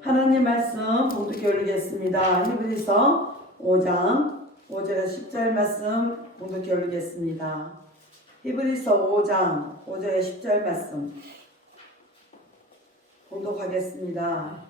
하나님 말씀 봉독해 올리겠습니다. 히브리서 5장 5절에서 10절 말씀 봉독해 올리겠습니다. 히브리서 5장 5절에 10절 말씀 봉독하겠습니다.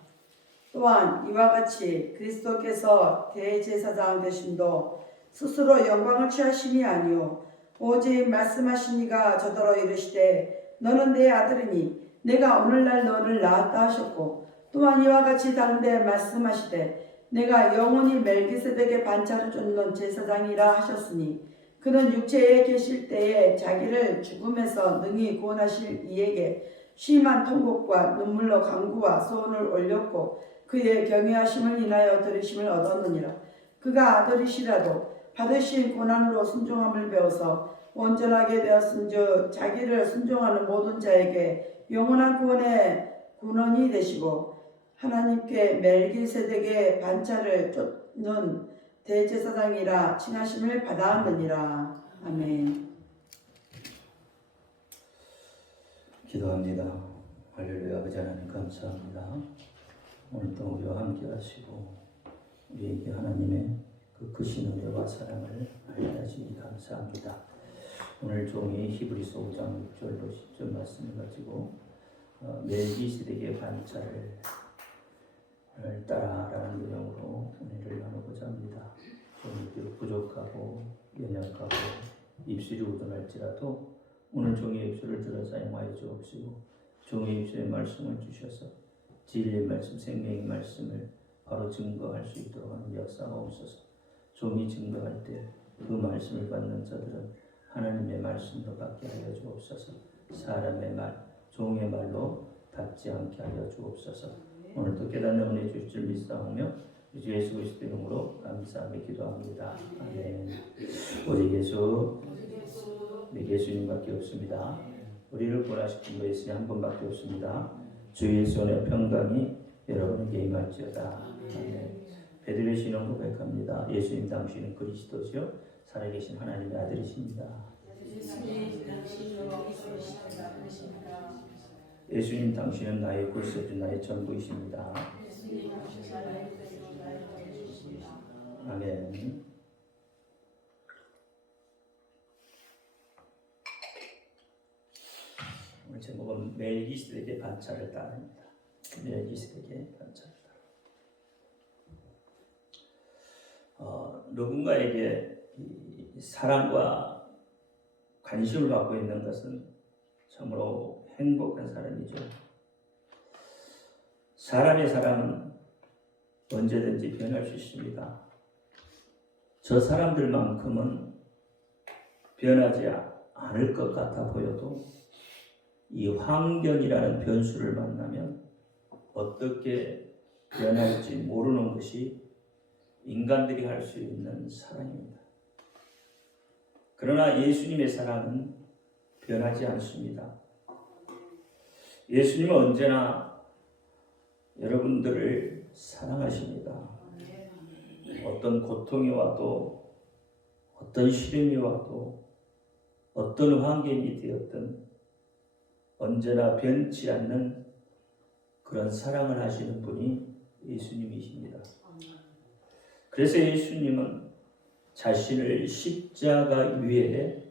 또한 이와 같이 그리스도께서 대제사장 되심도 스스로 영광을 취하심이 아니요 오직 말씀하신 이가 저더러 이르시되 너는 내 아들이니 내가 오늘날 너를 낳았다 하셨고 또한 이와 같이 다른데 말씀하시되 내가 영원히 멜기세덱의 반차를 쫓는 제사장이라 하셨으니 그는 육체에 계실 때에 자기를 죽음에서 능히 구원하실 이에게 심한 통곡과 눈물로 간구와 소원을 올렸고 그의 경외하심을 인하여 들으심을 얻었느니라. 그가 아들이시라도 받으신 고난으로 순종함을 배워서 온전하게 되었은즉 자기를 순종하는 모든 자에게 영원한 구원의 군원이 되시고 하나님께 멜기세덱의 반차를 쫓는 대제사장이라 칭하심을 받았느니라. 아멘. 기도합니다. 할렐루야. 아버지 하나님 감사합니다. 오늘도 우리와 함께 하시고 우리에게 하나님의 그 크신 은혜와 사랑을 알려주시니 감사합니다. 오늘 종이 히브리서 5장 6절로 10절 말씀을 가지고 멜기세덱의 반차를 따라라는 내용으로 은혜를 나누고자 합니다. 좀 부족하고 연약하고 입술이 우둔할지라도 오늘 종의 입술을 들어 사용하여 주옵시고 종의 입술에 말씀을 주셔서 진리의 말씀, 생명의 말씀을 바로 증거할 수 있도록 하는 역사가 없어서 종이 증거할 때 그 말씀을 받는 자들은 하나님의 말씀으로 받게 하여 주옵소서. 사람의 말, 종의 말로 닿지 않게 하여 주옵소서. 오늘도 깨닫는 은혜 주실 줄 믿사오며 주 예수 그리스도의 이름으로 감사하며 기도합니다. 아멘. 오직 예수, 예수님밖에 없습니다. 우리를 구원하시는 예수님 한 분밖에 없습니다. 주 예수의 평강이 여러분에게 임할지어다. 아멘. 베드로의 신앙 고백합니다. 예수님 당신은 그리스도시요 살아계신 하나님의 아들이십니다. 예수님 당신은 나의 굴소주 나의 전부이십니다. 아멘. 오늘 제목은 멜기세덱의 반차를 따릅니다. 멜기세덱의 반차를 따라. 누군가에게 사랑과 관심을 받고 있는 것은 참으로 행복한 사람이죠. 사람의 사랑은 언제든지 변할 수 있습니다. 저 사람들만큼은 변하지 않을 것 같아 보여도 이 환경이라는 변수를 만나면 어떻게 변할지 모르는 것이 인간들이 할 수 있는 사랑입니다. 그러나 예수님의 사랑은 변하지 않습니다. 예수님은 언제나 여러분들을 사랑하십니다. 어떤 고통이 와도 어떤 시련이 와도 어떤 환경이 되었든 언제나 변치 않는 그런 사랑을 하시는 분이 예수님이십니다. 그래서 예수님은 자신을 십자가 위에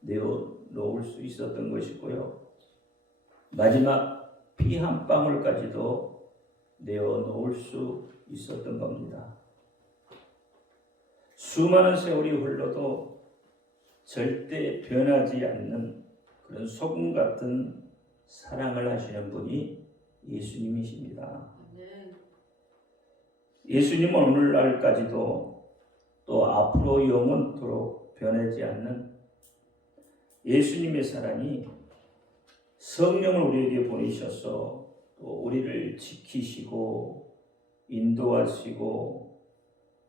내어놓을 수 있었던 것이고요. 마지막 피 한 방울까지도 내어놓을 수 있었던 겁니다. 수많은 세월이 흘러도 절대 변하지 않는 그런 소금 같은 사랑을 하시는 분이 예수님이십니다. 예수님은 오늘날까지도 또 앞으로 영원토록 변하지 않는 예수님의 사랑이 성령을 우리에게 보내셔서 또 우리를 지키시고 인도하시고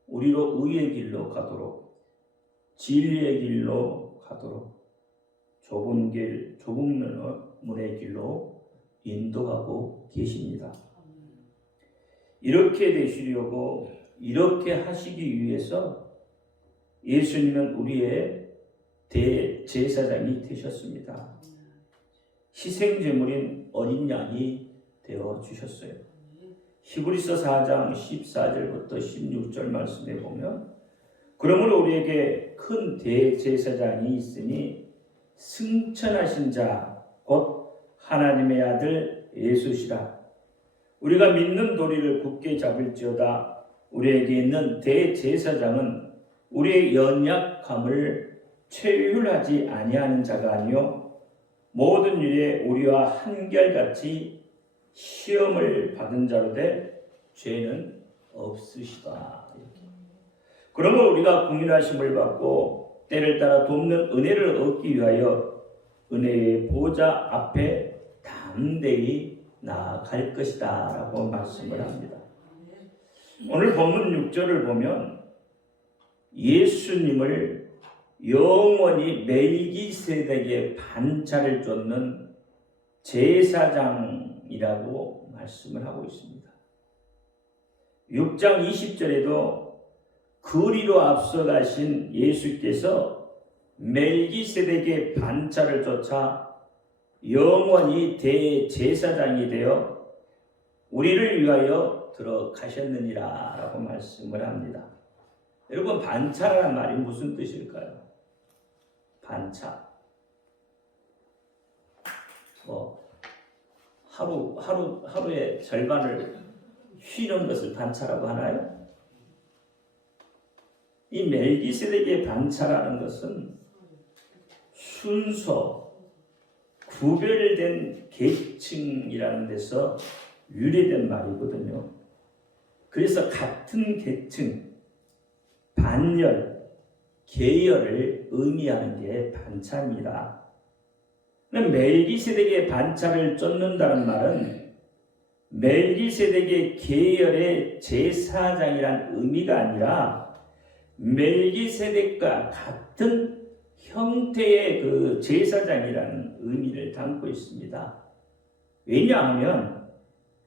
우리로 의의 길로 가도록 진리의 길로 가도록 좁은 길, 좁은 문의 길로 인도하고 계십니다. 이렇게 되시려고 이렇게 하시기 위해서 예수님은 우리의 대제사장이 되셨습니다. 희생제물인 어린 양이 되어 주셨어요. 히브리서 4장 14절부터 16절 말씀에 보면 그러므로 우리에게 큰 대제사장이 있으니 승천하신 자 곧 하나님의 아들 예수시라. 우리가 믿는 도리를 굳게 잡을지어다. 우리에게 있는 대제사장은 우리의 연약함을 체휼하지 아니하는 자가 아니요 모든 일에 우리와 한결같이 시험을 받은 자로 돼 죄는 없으시다. 그러므로 우리가 국민하심을 받고 때를 따라 돕는 은혜를 얻기 위하여 은혜의 보좌 앞에 담대히 나아갈 것이다 라고 말씀을 합니다. 오늘 본문 6절을 보면 예수님을 영원히 멜기세덱의 반차를 쫓는 제사장이라고 말씀을 하고 있습니다. 6장 20절에도 그리로 앞서가신 예수께서 멜기세덱의 반차를 쫓아 영원히 대제사장이 되어 우리를 위하여 들어가셨느니라 라고 말씀을 합니다. 여러분, 반차라는 말이 무슨 뜻일까요? 반차. 하루의 절반을 쉬는 것을 반차라고 하나요? 이 멜기세덱의 반차라는 것은 순서, 구별된 계층이라는 데서 유래된 말이거든요. 그래서 같은 계층, 반열, 계열을 의미하는 게 반차입니다. 멜기세덱의 반차를 쫓는다는 말은 멜기세덱의 계열의 제사장이란 의미가 아니라 멜기세덱과 같은 형태의 그 제사장이라는 의미를 담고 있습니다. 왜냐하면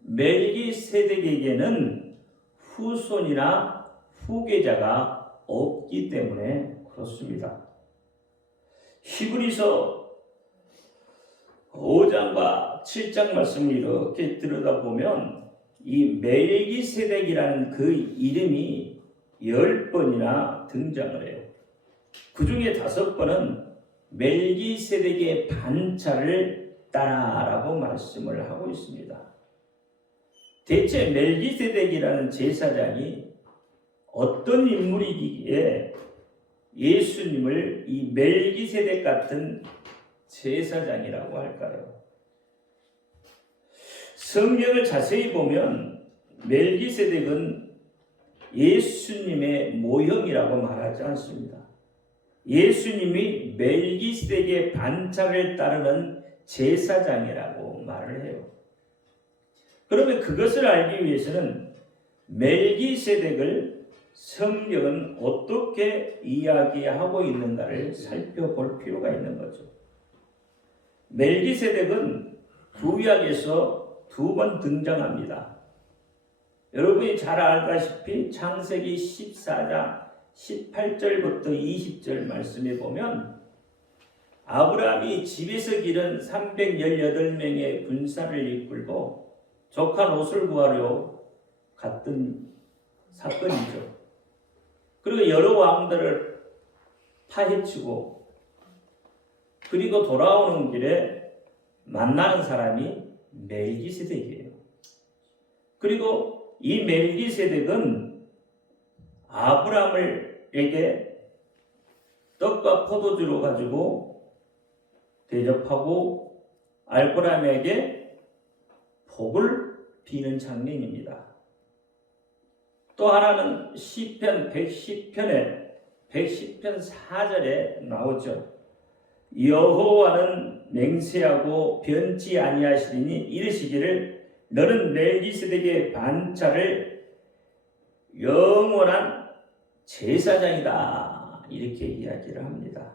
멜기세덱에게는 후손이나 후계자가 없기 때문에 그렇습니다. 히브리서 5장과 7장 말씀을 이렇게 들여다보면 이 멜기세덱이라는 그 이름이 10번이나 등장을 해요. 그 중에 5번은 멜기세덱의 반차를 따라라고 말씀을 하고 있습니다. 대체 멜기세덱이라는 제사장이 어떤 인물이기에 예수님을 이 멜기세덱 같은 제사장이라고 할까요? 성경을 자세히 보면 멜기세덱은 예수님의 모형이라고 말하지 않습니다. 예수님이 멜기세덱의 반차를 따르는 제사장이라고 말을 해요. 그러면 그것을 알기 위해서는 멜기세덱을 성경은 어떻게 이야기하고 있는가를 살펴볼 필요가 있는 거죠. 멜기세덱은 구약에서 2번 등장합니다. 여러분이 잘 알다시피 창세기 14장 18절부터 20절 말씀에 보면 아브라함이 집에서 기른 318명의 군사를 이끌고 족한 옷을 구하려 갔던 사건이죠. 그리고 여러 왕들을 파헤치고 그리고 돌아오는 길에 만나는 사람이 멜기세덱이에요. 그리고 이 멜기세덱은 아브라함에게 떡과 포도주로 가지고 대접하고 아브라함에게 복을 비는 장면입니다. 또 하나는 시편 110편에 110편 4절에 나오죠. 여호와는 맹세하고 변치 아니하시리니 이르시기를 너는 멜기세덱의 반차를 영원한 제사장이다 이렇게 이야기를 합니다.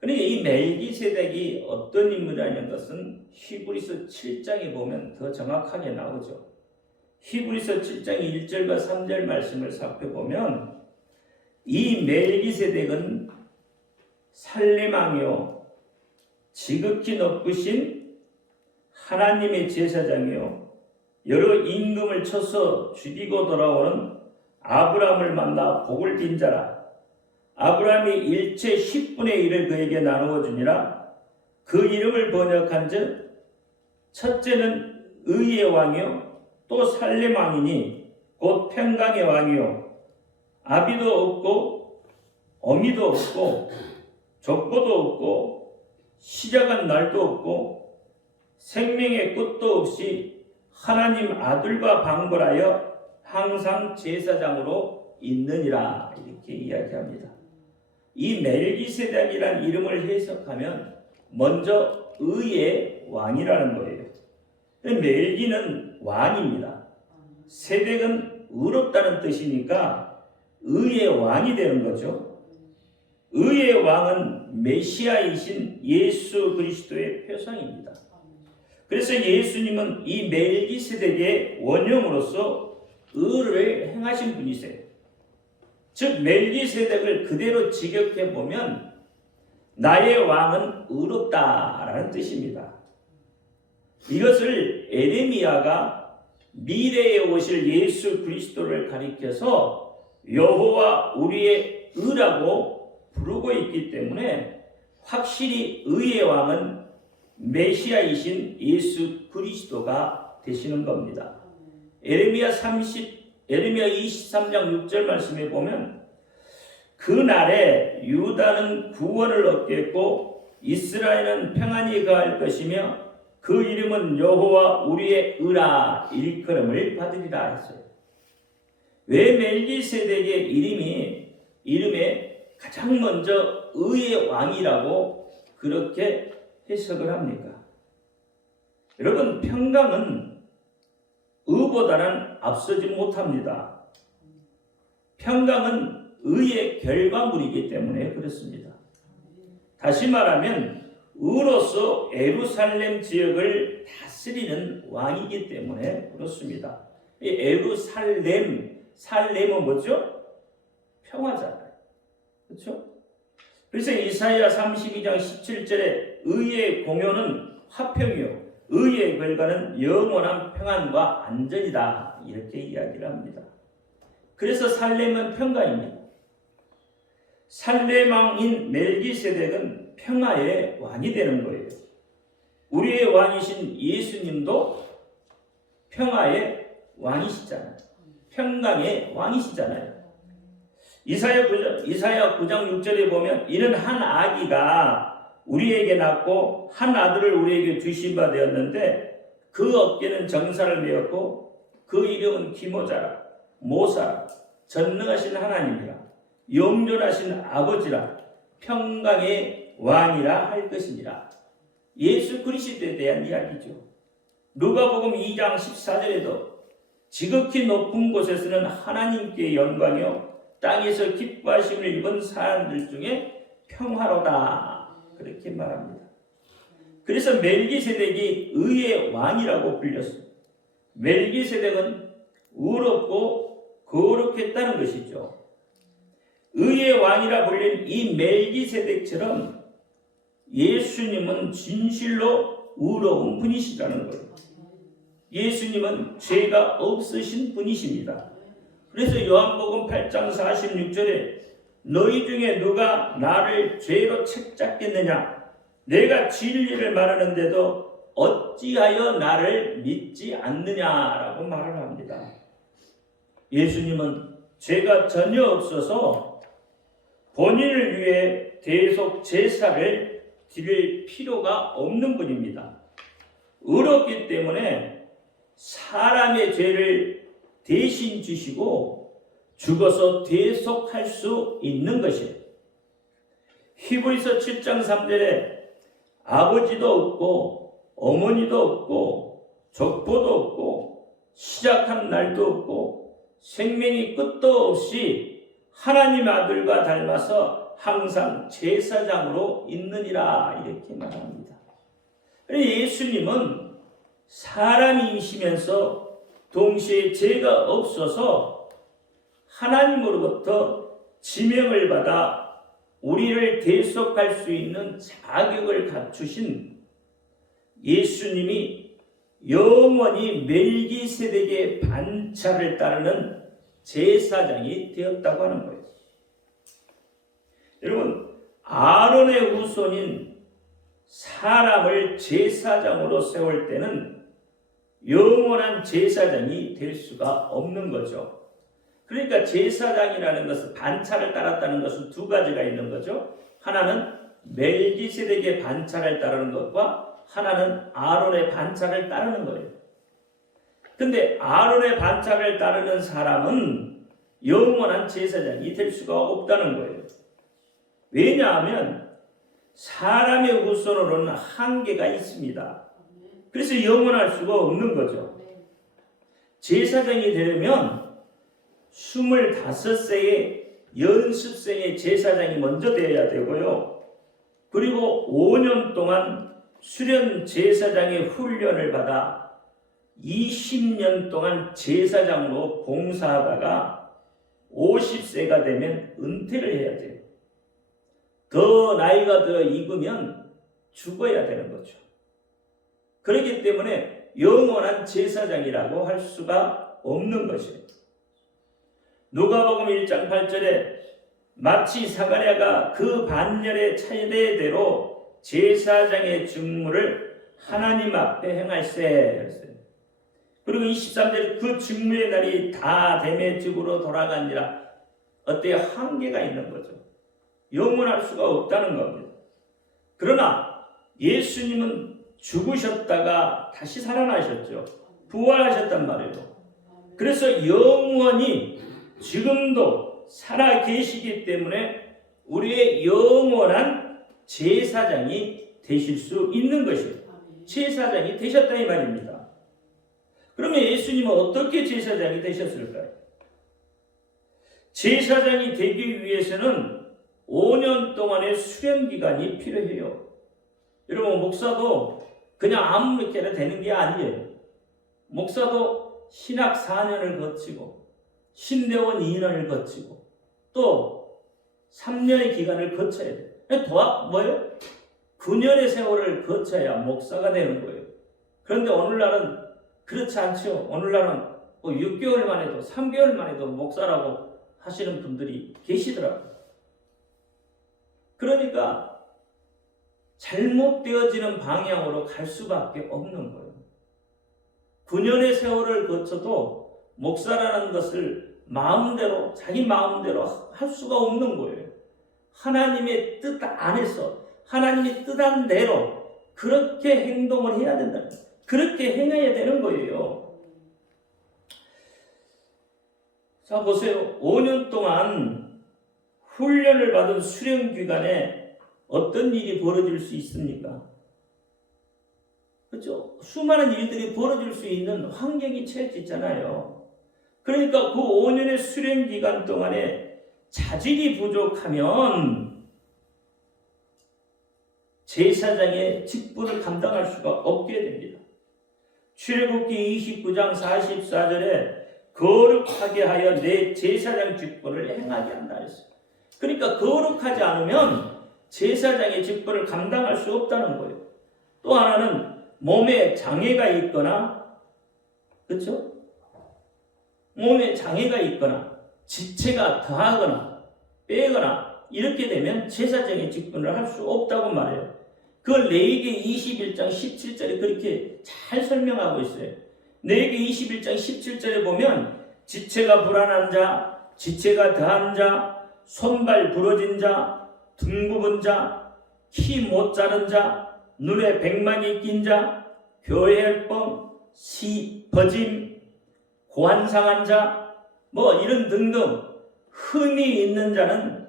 그러니까 이 멜기세덱이 어떤 인물이라는 것은 히브리서 7장에 보면 더 정확하게 나오죠. 히브리서 7장 1절과 3절 말씀을 살펴보면 이 멜기세덱은 살렘왕이요 지극히 높으신 하나님의 제사장이요 여러 임금을 쳐서 죽이고 돌아오는 아브라함을 만나 복을 빈 자라. 아브라함이 일체 10분의 1을 그에게 나누어 주니라. 그 이름을 번역한즉 첫째는 의의 왕이요 또 살렘 왕이니 곧 평강의 왕이요 아비도 없고 어미도 없고 족보도 없고 시작한 날도 없고 생명의 끝도 없이 하나님 아들과 방벌하여 항상 제사장으로 있느니라. 이렇게 이야기합니다. 이 멜기세덱이라는 이름을 해석하면 먼저 의의 왕이라는 거예요. 멜기는 왕입니다. 세덱은 의롭다는 뜻이니까 의의 왕이 되는 거죠. 의의 왕은 메시아이신 예수 그리스도의 표상입니다. 그래서 예수님은 이 멜기세덱의 원형으로서 의를 행하신 분이세요. 즉 멜기세덱을 그대로 직역해 보면 나의 왕은 의롭다라는 뜻입니다. 이것을 에레미야가 미래에 오실 예수 그리스도를 가리켜서 여호와 우리의 의라고 부르고 있기 때문에 확실히 의의 왕은 메시아이신 예수 그리스도가 되시는 겁니다. 에레미야 23장 6절 말씀에 보면 그날에 유다는 구원을 얻겠고 이스라엘은 평안히 거할 것이며 그 이름은 여호와 우리의 의라 일컬음을 받으리라 했어요. 왜 멜기세덱의 이름에 가장 먼저 의의 왕이라고 그렇게 해석을 합니까? 여러분, 평강은 의보다는 앞서지 못합니다. 평강은 의의 결과물이기 때문에 그렇습니다. 다시 말하면 의로서 예루살렘 지역을 다스리는 왕이기 때문에 그렇습니다. 이 살렘은 뭐죠? 평화잖아요. 그렇죠? 그래서 이사야 32장 17절에 의의 공효는 화평이요 의의 결과는 영원한 평안과 안전이다 이렇게 이야기를 합니다. 그래서 살렘은 평강입니다. 살렘 왕인 멜기세덱은 평화의 왕이 되는 거예요. 우리의 왕이신 예수님도 평화의 왕이시잖아요. 평강의 왕이시잖아요. 이사야 9장 6절에 보면 이는 한 아기가 우리에게 낳고 한 아들을 우리에게 주신 바 되었는데 그 어깨는 정사를 메었고 그 이름은 기모자라 모사라 전능하신 하나님이라 영존하신 아버지라 평강의 왕이라 할 것이니라. 예수 그리스도에 대한 이야기죠. 누가복음 2장 14절에도 지극히 높은 곳에서는 하나님께 영광이요 땅에서 기뻐하심을 입은 사람들 중에 평화로다 그렇게 말합니다. 그래서 멜기세덱이 의의 왕이라고 불렸습니다. 멜기세덱은 의롭고 거룩했다는 것이죠. 의의 왕이라 불린 이 멜기세덱처럼 예수님은 진실로 의로운 분이시라는 거예요. 예수님은 죄가 없으신 분이십니다. 그래서 요한복음 8장 46절에 너희 중에 누가 나를 죄로 책잡겠느냐? 내가 진리를 말하는데도 어찌하여 나를 믿지 않느냐라고 말을 합니다. 예수님은 죄가 전혀 없어서 본인을 위해 대속 제사를 드릴 필요가 없는 분입니다. 의롭기 때문에 사람의 죄를 대신 지시고 죽어서 대속할 수 있는 것이에요. 히브리서 7장 3절에 아버지도 없고 어머니도 없고 족보도 없고 시작한 날도 없고 생명이 끝도 없이 하나님 아들과 닮아서 항상 제사장으로 있느니라 이렇게 말합니다. 예수님은 사람이시면서 동시에 죄가 없어서 하나님으로부터 지명을 받아 우리를 대속할 수 있는 자격을 갖추신 예수님이 영원히 멜기세덱의 반차를 따르는 제사장이 되었다고 하는 거예요. 여러분, 아론의 후손인 사람을 제사장으로 세울 때는 영원한 제사장이 될 수가 없는 거죠. 그러니까 제사장이라는 것은 반차를 따랐다는 것은 두 가지가 있는 거죠. 하나는 멜기세덱의 반차를 따르는 것과 하나는 아론의 반차를 따르는 거예요. 근데 아론의 반차를 따르는 사람은 영원한 제사장이 될 수가 없다는 거예요. 왜냐하면 사람의 후손으로는 한계가 있습니다. 그래서 영원할 수가 없는 거죠. 제사장이 되려면 25세의 연습생의 제사장이 먼저 되어야 되고요. 그리고 5년 동안 수련 제사장의 훈련을 받아 20년 동안 제사장으로 봉사하다가 50세가 되면 은퇴를 해야 돼요. 더 나이가 더 익으면 죽어야 되는 거죠. 그렇기 때문에 영원한 제사장이라고 할 수가 없는 것이에요. 누가복음 1장 8절에 마치 사가랴가 그 반열의 차례대로 제사장의 직무를 하나님 앞에 행할세. 그리고 23절에 그 직무의 날이 다 됨의 집으로 돌아가니라. 어때요? 한계가 있는 거죠. 영원할 수가 없다는 겁니다. 그러나 예수님은 죽으셨다가 다시 살아나셨죠. 부활하셨단 말이에요. 그래서 영원히 지금도 살아 계시기 때문에 우리의 영원한 제사장이 되실 수 있는 것이에요. 제사장이 되셨다 이 말입니다. 그러면 예수님은 어떻게 제사장이 되셨을까요? 제사장이 되기 위해서는 5년 동안의 수련 기간이 필요해요. 여러분, 목사도 그냥 아무렇게나 되는 게 아니에요. 목사도 신학 4년을 거치고 신대원 2년을 거치고 또 3년의 기간을 거쳐야 돼요. 뭐예요? 9년의 세월을 거쳐야 목사가 되는 거예요. 그런데 오늘날은 그렇지 않죠. 오늘날은 6개월만 해도 3개월만 해도 목사라고 하시는 분들이 계시더라고요. 그러니까 잘못되어지는 방향으로 갈 수밖에 없는 거예요. 9년의 세월을 거쳐도 목사라는 것을 마음대로 자기 마음대로 할 수가 없는 거예요. 하나님의 뜻 안에서 하나님이 뜻한 대로 그렇게 행동을 해야 된다. 그렇게 행해야 되는 거예요. 자, 보세요. 5년 동안 훈련을 받은 수련 기간에 어떤 일이 벌어질 수 있습니까? 그렇죠? 수많은 일들이 벌어질 수 있는 환경이 처해지잖아요. 그러니까 그 5년의 수련 기간 동안에 자질이 부족하면 제사장의 직분을 감당할 수가 없게 됩니다. 출애굽기 29장 44절에 거룩하게 하여 내 제사장 직분을 행하게 한다 했어요. 그러니까 거룩하지 않으면 제사장의 직분을 감당할 수 없다는 거예요. 또 하나는 몸에 장애가 있거나, 그렇죠? 몸에 장애가 있거나 지체가 더하거나 빼거나 이렇게 되면 제사장의 직분을 할 수 없다고 말해요. 그걸 레위기 21장 17절에 그렇게 잘 설명하고 있어요. 레위기 21장 17절에 보면 지체가 불안한 자, 지체가 더한 자, 손발 부러진 자, 등 굽은 자, 키 못 자른 자, 눈에 백막이 낀 자, 교회혈병, 버짐, 고환상한 자, 이런 등등 흠이 있는 자는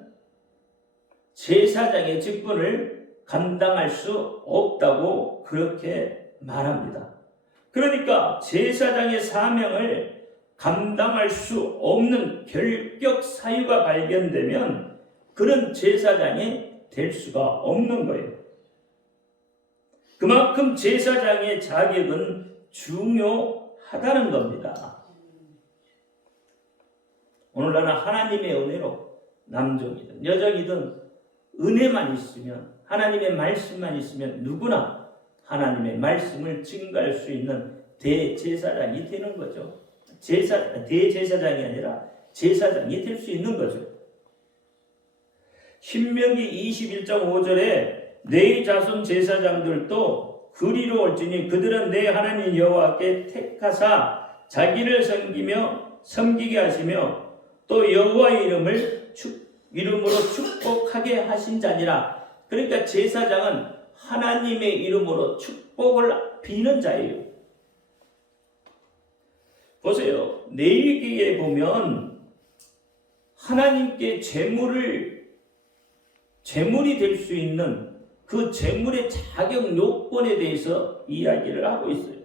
제사장의 직분을 감당할 수 없다고 그렇게 말합니다. 그러니까 제사장의 사명을 감당할 수 없는 결격 사유가 발견되면 그런 제사장이 될 수가 없는 거예요. 그만큼 제사장의 자격은 중요하다는 겁니다. 오늘날은 하나님의 은혜로 남종이든 여종이든 은혜만 있으면 하나님의 말씀만 있으면 누구나 하나님의 말씀을 증거할 수 있는 대제사장이 되는 거죠. 대제사장이 아니라 제사장이 될 수 있는 거죠. 신명기 21장 5절에 내 자손 제사장들도 그리로 올지니 그들은 내 하나님 여호와께 택하사 자기를 섬기게 하시며 또 여호와의 이름으로 축복하게 하신 자니라. 그러니까 제사장은 하나님의 이름으로 축복을 비는 자예요. 보세요. 레위기에 보면 하나님께 제물이 될 수 있는 그 제물의 자격 요건에 대해서 이야기를 하고 있어요.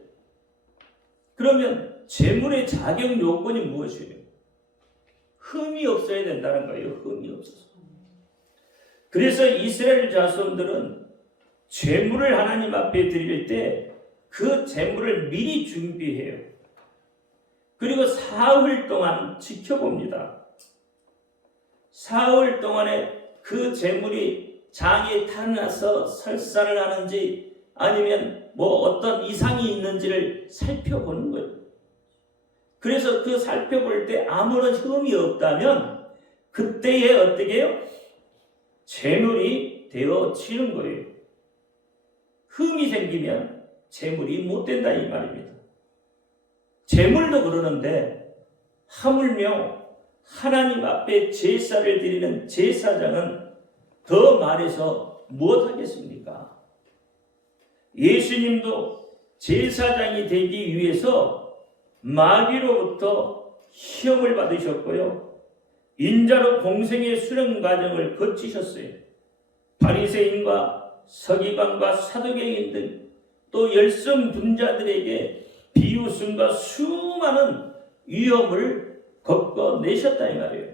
그러면 제물의 자격 요건이 무엇이에요? 흠이 없어야 된다는 거예요. 흠이 없어서. 그래서 이스라엘 자손들은 제물을 하나님 앞에 드릴 때 그 제물을 미리 준비해요. 그리고 사흘 동안 지켜봅니다. 사흘 동안에 그 제물이 장에 타나서 설사를 하는지 아니면 뭐 어떤 이상이 있는지를 살펴보는 거예요. 그래서 그 살펴볼 때 아무런 흠이 없다면 그때에 어떻게 해요? 제물이 되어지는 거예요. 흠이 생기면 제물이 못 된다 이 말입니다. 제물도 그러는데 하물며 하나님 앞에 제사를 드리는 제사장은 더 말해서 무엇하겠습니까? 예수님도 제사장이 되기 위해서 마귀로부터 시험을 받으셨고요. 인자로 공생의 수련 과정을 거치셨어요. 바리새인과 서기관과 사두개인 등 또 열성 분자들에게 비웃음과 수많은 위험을 겪어내셨다 이 말이에요.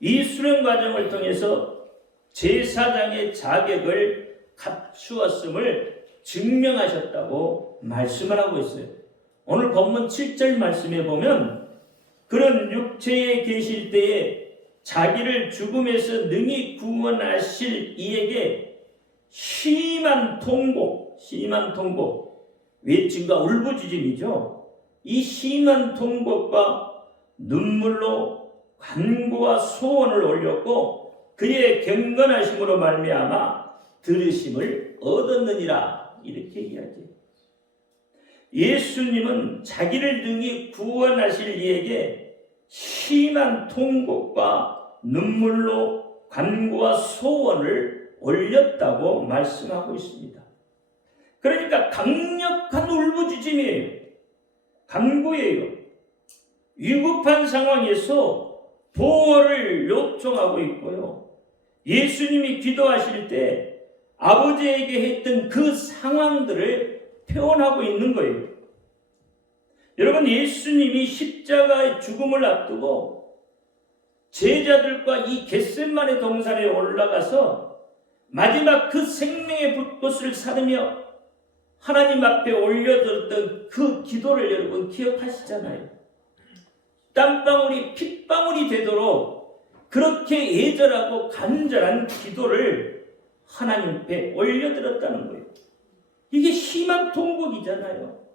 이 수련 과정을 통해서 제사장의 자격을 갖추었음을 증명하셨다고 말씀을 하고 있어요. 오늘 본문 7절 말씀에 보면 그런 육체에 계실 때에 자기를 죽음에서 능히 구원하실 이에게 심한 통곡, 외침과 울부짖음이죠. 이 심한 통곡과 눈물로 간구와 소원을 올렸고 그의 경건하심으로 말미암아 들으심을 얻었느니라 이렇게 이야기해요. 예수님은 자기를 능히 구원하실 이에게 심한 통곡과 눈물로 간구와 소원을 올렸다고 말씀하고 있습니다. 그러니까 강력한 울부짖음이에요. 간구예요. 위급한 상황에서 보호를 요청하고 있고요. 예수님이 기도하실 때 아버지에게 했던 그 상황들을 표현하고 있는 거예요. 여러분, 예수님이 십자가의 죽음을 앞두고 제자들과 이 겟세마네 동산에 올라가서 마지막 그 생명의 불꽃을 사르며 하나님 앞에 올려드렸던 그 기도를 여러분 기억하시잖아요. 땀방울이 핏방울이 되도록 그렇게 예절하고 간절한 기도를 하나님 앞에 올려드렸다는 거예요. 이게 심한 통곡이잖아요.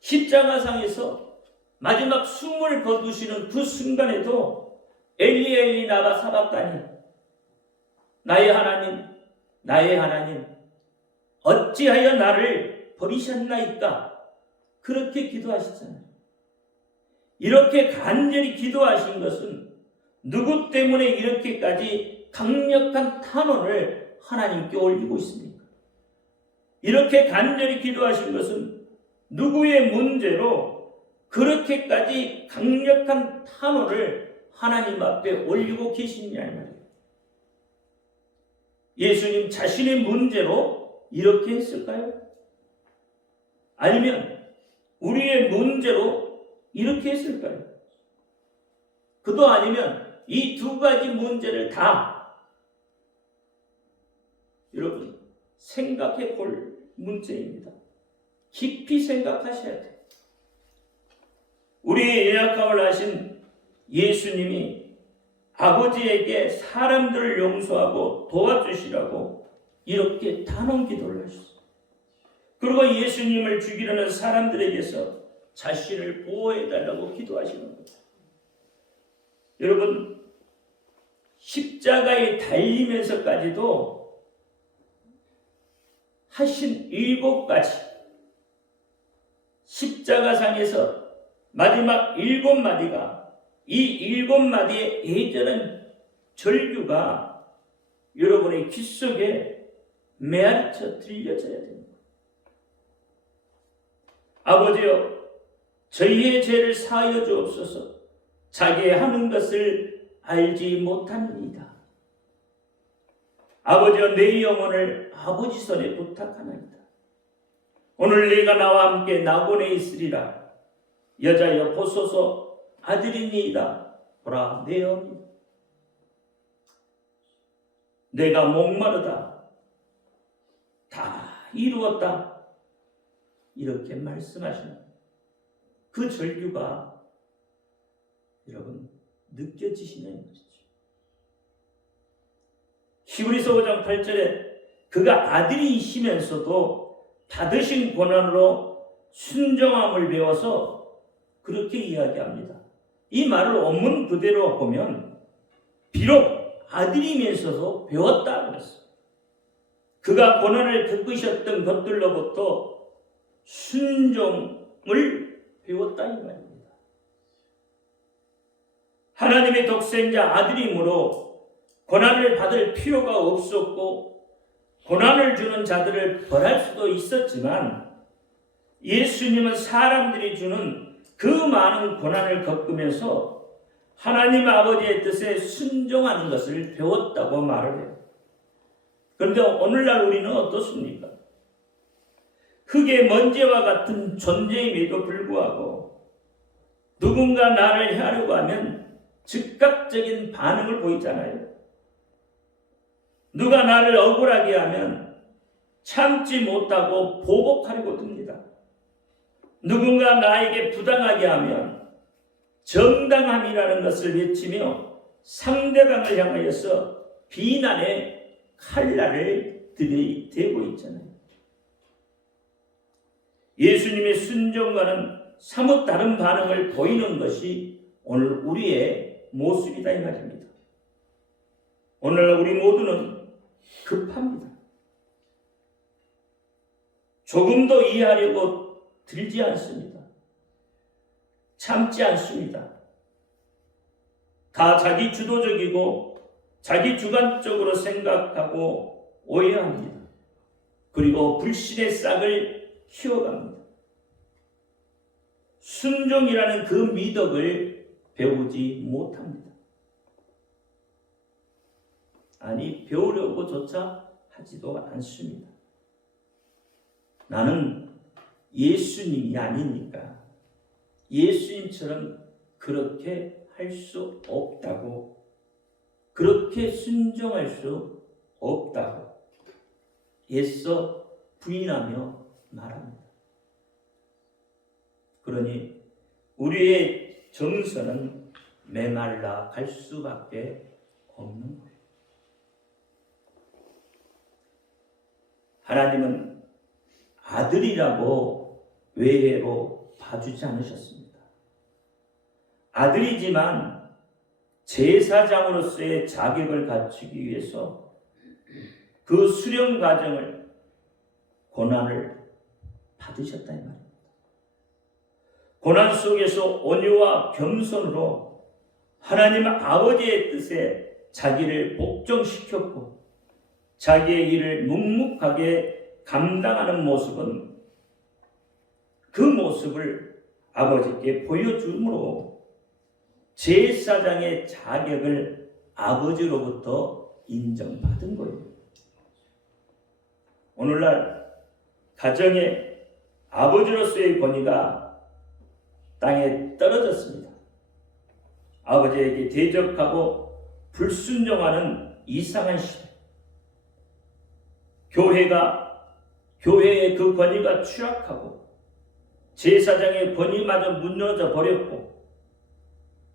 십자가상에서 마지막 숨을 거두시는 그 순간에도 엘리 엘리 나가 사박다니 나의 하나님 어찌하여 나를 버리셨나이까 그렇게 기도하셨잖아요. 이렇게 간절히 기도하신 것은 누구 때문에 이렇게까지 강력한 탄원을 하나님께 올리고 있습니까? 이렇게 간절히 기도하신 것은 누구의 문제로 그렇게까지 강력한 탄원을 하나님 앞에 올리고 계시느냐 이 말이에요. 예수님 자신의 문제로 이렇게 했을까요? 아니면 우리의 문제로 이렇게 했을까요? 그도 아니면 이 두 가지 문제를 다 여러분 생각해 볼 문제입니다. 깊이 생각하셔야 돼요. 우리의 예약함을 하신 예수님이 아버지에게 사람들을 용서하고 도와주시라고 이렇게 단언 기도를 하셨어요. 그리고 예수님을 죽이려는 사람들에게서 자신을 보호해달라고 기도하시는 거예요. 여러분, 십자가에 달리면서까지도 하신 7가지, 십자가상에서 마지막 7마디가, 이 7마디의 애절한 절규가 여러분의 귀 속에 메아리쳐 들려져야 됩니다. 아버지여, 저희의 죄를 사하여 주옵소서. 자기의 하는 것을 알지 못하느니이다. 아버지여, 내 영혼을 아버지 손에 부탁하나이다. 오늘 내가 나와 함께 낙원에 있으리라. 여자여 보소서, 아들이니이다. 보라, 내 어미. 내가 목마르다. 다 이루었다. 이렇게 말씀하시는 그 절규가 여러분 느껴지시냐는 것이죠. 히브리서 5장 8절에 그가 아들이시면서도 받으신 고난으로 순종함을 배워서 그렇게 이야기합니다. 이 말을 원문 그대로 보면 비록 아들이면서도 배웠다 그랬어요. 그가 고난을 겪으셨던 것들로부터 순종을 배웠다 이 말입니다. 하나님의 독생자 아들이므로 고난을 받을 필요가 없었고 고난을 주는 자들을 벌할 수도 있었지만 예수님은 사람들이 주는 그 많은 고난을 겪으면서 하나님 아버지의 뜻에 순종하는 것을 배웠다고 말을 해요. 그런데 오늘날 우리는 어떻습니까? 흙의 먼지와 같은 존재임에도 불구하고 누군가 나를 해하려고 하면 즉각적인 반응을 보이잖아요. 누가 나를 억울하게 하면 참지 못하고 보복하려고 듭니다. 누군가 나에게 부당하게 하면 정당함이라는 것을 외치며 상대방을 향하여서 비난의 칼날을 들이대고 있잖아요. 예수님의 순종과는 사뭇 다른 반응을 보이는 것이 오늘 우리의 모습이다 이 말입니다. 오늘 우리 모두는 급합니다. 조금도 이해하려고 들지 않습니다. 참지 않습니다. 다 자기 주도적이고 자기 주관적으로 생각하고 오해합니다. 그리고 불신의 싹을 키워갑니다. 순종이라는 그 미덕을 배우지 못합니다. 아니, 배우려고조차 하지도 않습니다. 나는 예수님이 아니니까 예수님처럼 그렇게 할 수 없다고, 그렇게 순종할 수 없다고 애써 부인하며 말합니다. 그러니 우리의 정서는 메말라 갈 수밖에 없는 거예요. 하나님은 아들이라고 외회로 봐주지 않으셨습니다. 아들이지만 제사장으로서의 자격을 갖추기 위해서 그 수련 과정을, 고난을 받으셨다 이 말입니다. 고난 속에서 온유와 겸손으로 하나님 아버지의 뜻에 자기를 복종시켰고 자기의 일을 묵묵하게 감당하는 모습은, 그 모습을 아버지께 보여줌으로 제사장의 자격을 아버지로부터 인정받은 거예요. 오늘날 가정의 아버지로서의 권위가 땅에 떨어졌습니다. 아버지에게 대적하고 불순종하는 이상한 시대. 교회의 그 권위가 추락하고 제사장의 권위마저 무너져 버렸고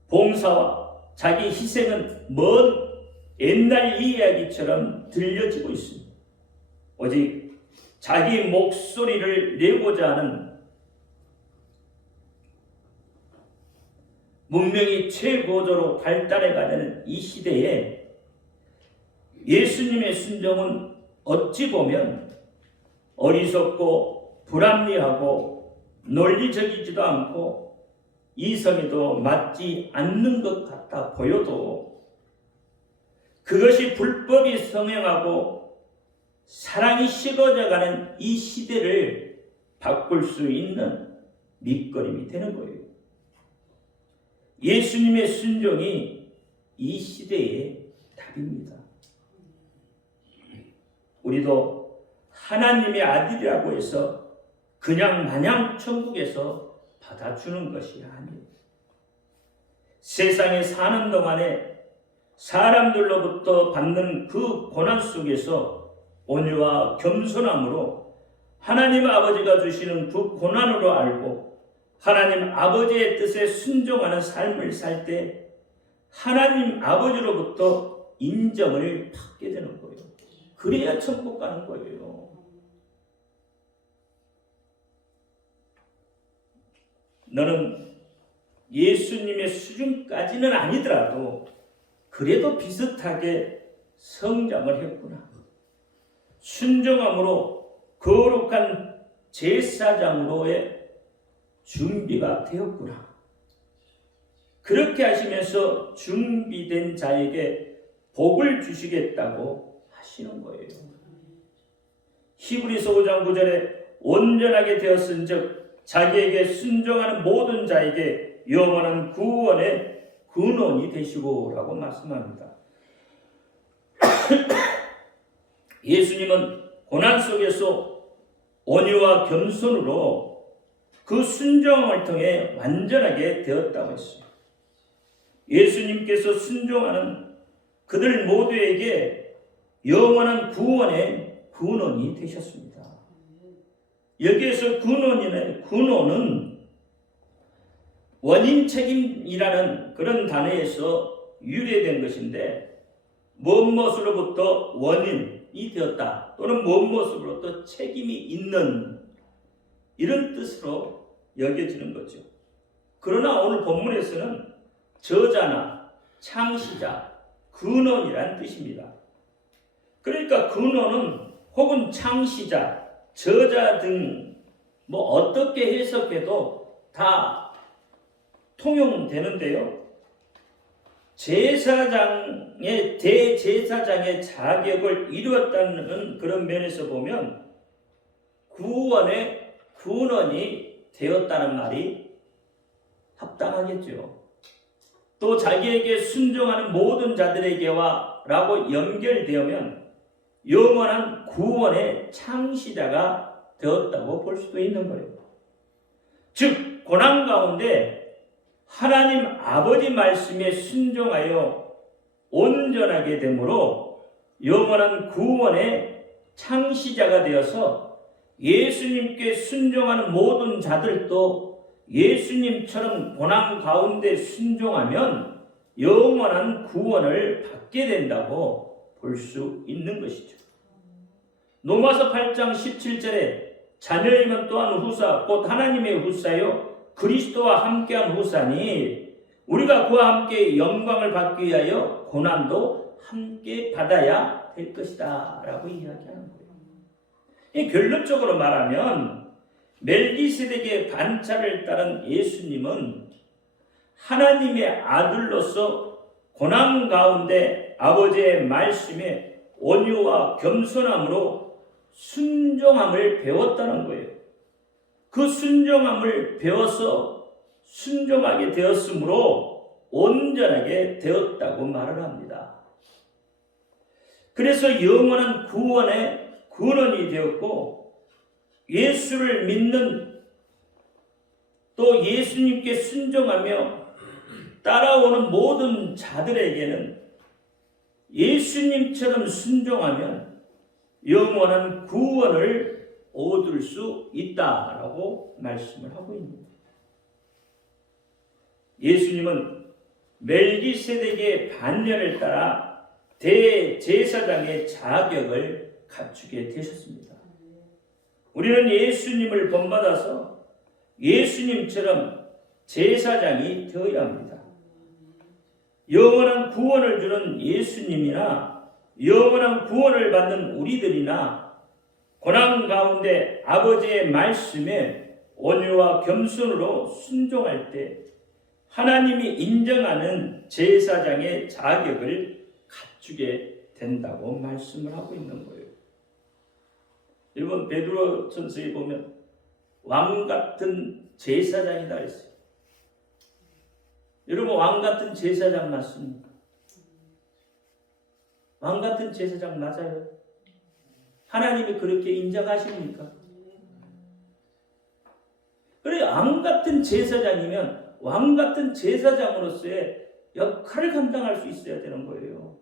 봉사와 자기 희생은 먼 옛날 이야기처럼 들려지고 있습니다. 오직 자기 목소리를 내고자 하는 문명이 최고조로 발달해 가는 이 시대에 예수님의 순종은 어찌 보면 어리석고 불합리하고 논리적이지도 않고 이성에도 맞지 않는 것 같아 보여도 그것이 불법이 성행하고 사랑이 식어져가는 이 시대를 바꿀 수 있는 밑거름이 되는 거예요. 예수님의 순종이 이 시대의 답입니다. 우리도 하나님의 아들이라고 해서 그냥 마냥 천국에서 받아주는 것이 아니에요. 세상에 사는 동안에 사람들로부터 받는 그 고난 속에서 온유와 겸손함으로 하나님 아버지가 주시는 그 고난으로 알고 하나님 아버지의 뜻에 순종하는 삶을 살 때 하나님 아버지로부터 인정을 받게 되는 거예요. 그래야 천국 가는 거예요. 너는 예수님의 수준까지는 아니더라도 그래도 비슷하게 성장을 했구나. 순종함으로 거룩한 제사장으로의 준비가 되었구나. 그렇게 하시면서 준비된 자에게 복을 주시겠다고 하시는 거예요. 히브리서 5장 9절에 온전하게 되었은즉 자기에게 순종하는 모든 자에게 영원한 구원의 근원이 되시고 라고 말씀합니다. 예수님은 고난 속에서 온유와 겸손으로 그 순종을 통해 완전하게 되었다고 했어요. 예수님께서 순종하는 그들 모두에게 영원한 구원의 근원이 되셨습니다. 여기에서 근원은 원인 책임이라는 그런 단어에서 유래된 것인데 무엇으로부터 원인이 되었다 또는 무엇으로부터 책임이 있는 이런 뜻으로 여겨지는 거죠. 그러나 오늘 본문에서는 저자나 창시자, 근원이라는 뜻입니다. 그러니까 근원은 혹은 창시자, 저자 등 뭐 어떻게 해석해도 다 통용되는데요. 제사장의 대제사장의 자격을 이루었다는 그런 면에서 보면 구원의 근원이 되었다는 말이 합당하겠죠. 또 자기에게 순종하는 모든 자들에게와 라고 연결되면 영원한 구원의 창시자가 되었다고 볼 수도 있는 거예요. 즉 고난 가운데 하나님 아버지 말씀에 순종하여 온전하게 되므로 영원한 구원의 창시자가 되어서 예수님께 순종하는 모든 자들도 예수님처럼 고난 가운데 순종하면 영원한 구원을 받게 된다고 볼 수 있는 것이죠. 로마서 8장 17절에 자녀이면 또한 후사 곧 하나님의 후사요 그리스도와 함께한 후사니 우리가 그와 함께 영광을 받기 위하여 고난도 함께 받아야 될 것이다 라고 이야기하는 거예요. 결론적으로 말하면 멜기세덱의 반차를 따른 예수님은 하나님의 아들로서 고난 가운데 아버지의 말씀에 온유와 겸손함으로 순종함을 배웠다는 거예요. 그 순종함을 배워서 순종하게 되었으므로 온전하게 되었다고 말을 합니다. 그래서 영원한 구원의 근원이 되었고 예수를 믿는 또 예수님께 순종하며 따라오는 모든 자들에게는 예수님처럼 순종하면 영원한 구원을 얻을 수 있다라고 말씀을 하고 있습니다. 예수님은 멜기세덱의 반열을 따라 대제사장의 자격을 갖추게 되셨습니다. 우리는 예수님을 본받아서 예수님처럼 제사장이 되어야 합니다. 영원한 구원을 주는 예수님이나 영원한 구원을 받는 우리들이나 고난 가운데 아버지의 말씀에 온유와 겸손으로 순종할 때 하나님이 인정하는 제사장의 자격을 갖추게 된다고 말씀을 하고 있는 거예요. 여러분 베드로전서에 보면 왕 같은 제사장이다 했어요. 여러분 왕 같은 제사장 맞습니까? 왕 같은 제사장 맞아요? 하나님이 그렇게 인정하십니까? 그래 왕 같은 제사장이면 왕 같은 제사장으로서의 역할을 감당할 수 있어야 되는 거예요.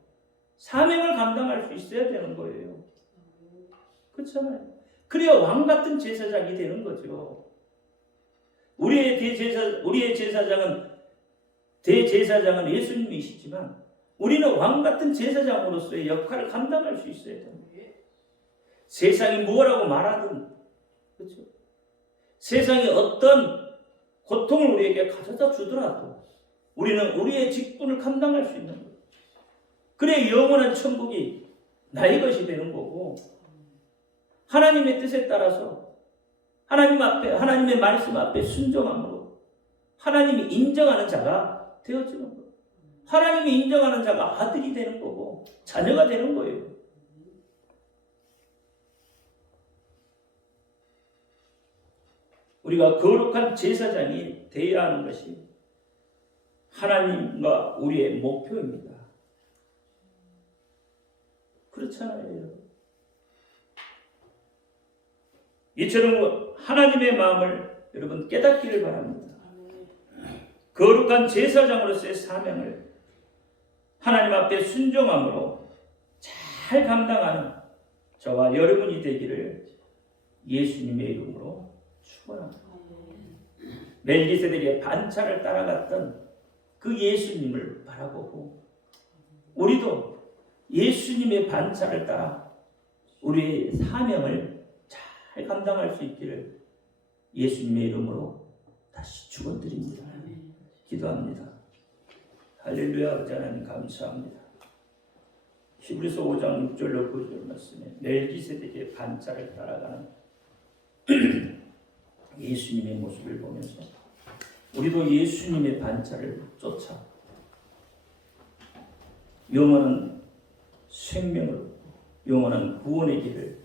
사명을 감당할 수 있어야 되는 거예요. 그렇잖아요. 그래야 왕 같은 제사장이 되는 거죠. 우리의 대제사장은 예수님이시지만 우리는 왕 같은 제사장으로서의 역할을 감당할 수 있어야 됩니다. 세상이 뭐라고 말하든, 그렇죠? 세상이 어떤 고통을 우리에게 가져다 주더라도 우리는 우리의 직분을 감당할 수 있는 거예요. 그래 영원한 천국이 나의 것이 되는 거고, 하나님의 뜻에 따라서 하나님 앞에, 하나님의 말씀 앞에 순종함으로 하나님이 인정하는 자가 되어지는 거예요. 하나님이 인정하는 자가 아들이 되는 거고 자녀가 되는 거예요. 우리가 거룩한 제사장이 되어야 하는 것이 하나님과 우리의 목표입니다. 그렇잖아요. 이처럼 하나님의 마음을 여러분 깨닫기를 바랍니다. 거룩한 제사장으로서의 사명을 하나님 앞에 순종함으로 잘 감당하는 저와 여러분이 되기를 예수님의 이름으로 축원합니다. 멜기세덱의 반차를 따라갔던 그 예수님을 바라보고 우리도 예수님의 반차를 따라 우리의 사명을 잘 감당할 수 있기를 예수님의 이름으로 다시 축원드립니다. 기도합니다. 할렐루야. 아버지 하나님 감사합니다. 히브리서 5장 6절로 9절 말씀에 멜기세덱의 반차를 따라가는 예수님의 모습을 보면서 우리도 예수님의 반차를 쫓아 영원한 생명으로 영원한 구원의 길을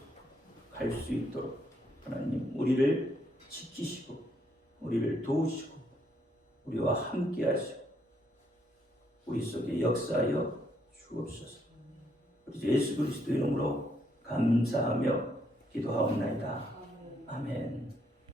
갈 수 있도록 하나님 우리를 지키시고 우리를 도우시고 우리와 함께 하시고 우리 속에 역사하여 주옵소서. 우리 예수 그리스도 이름으로 감사하며 기도하옵나이다. 아멘.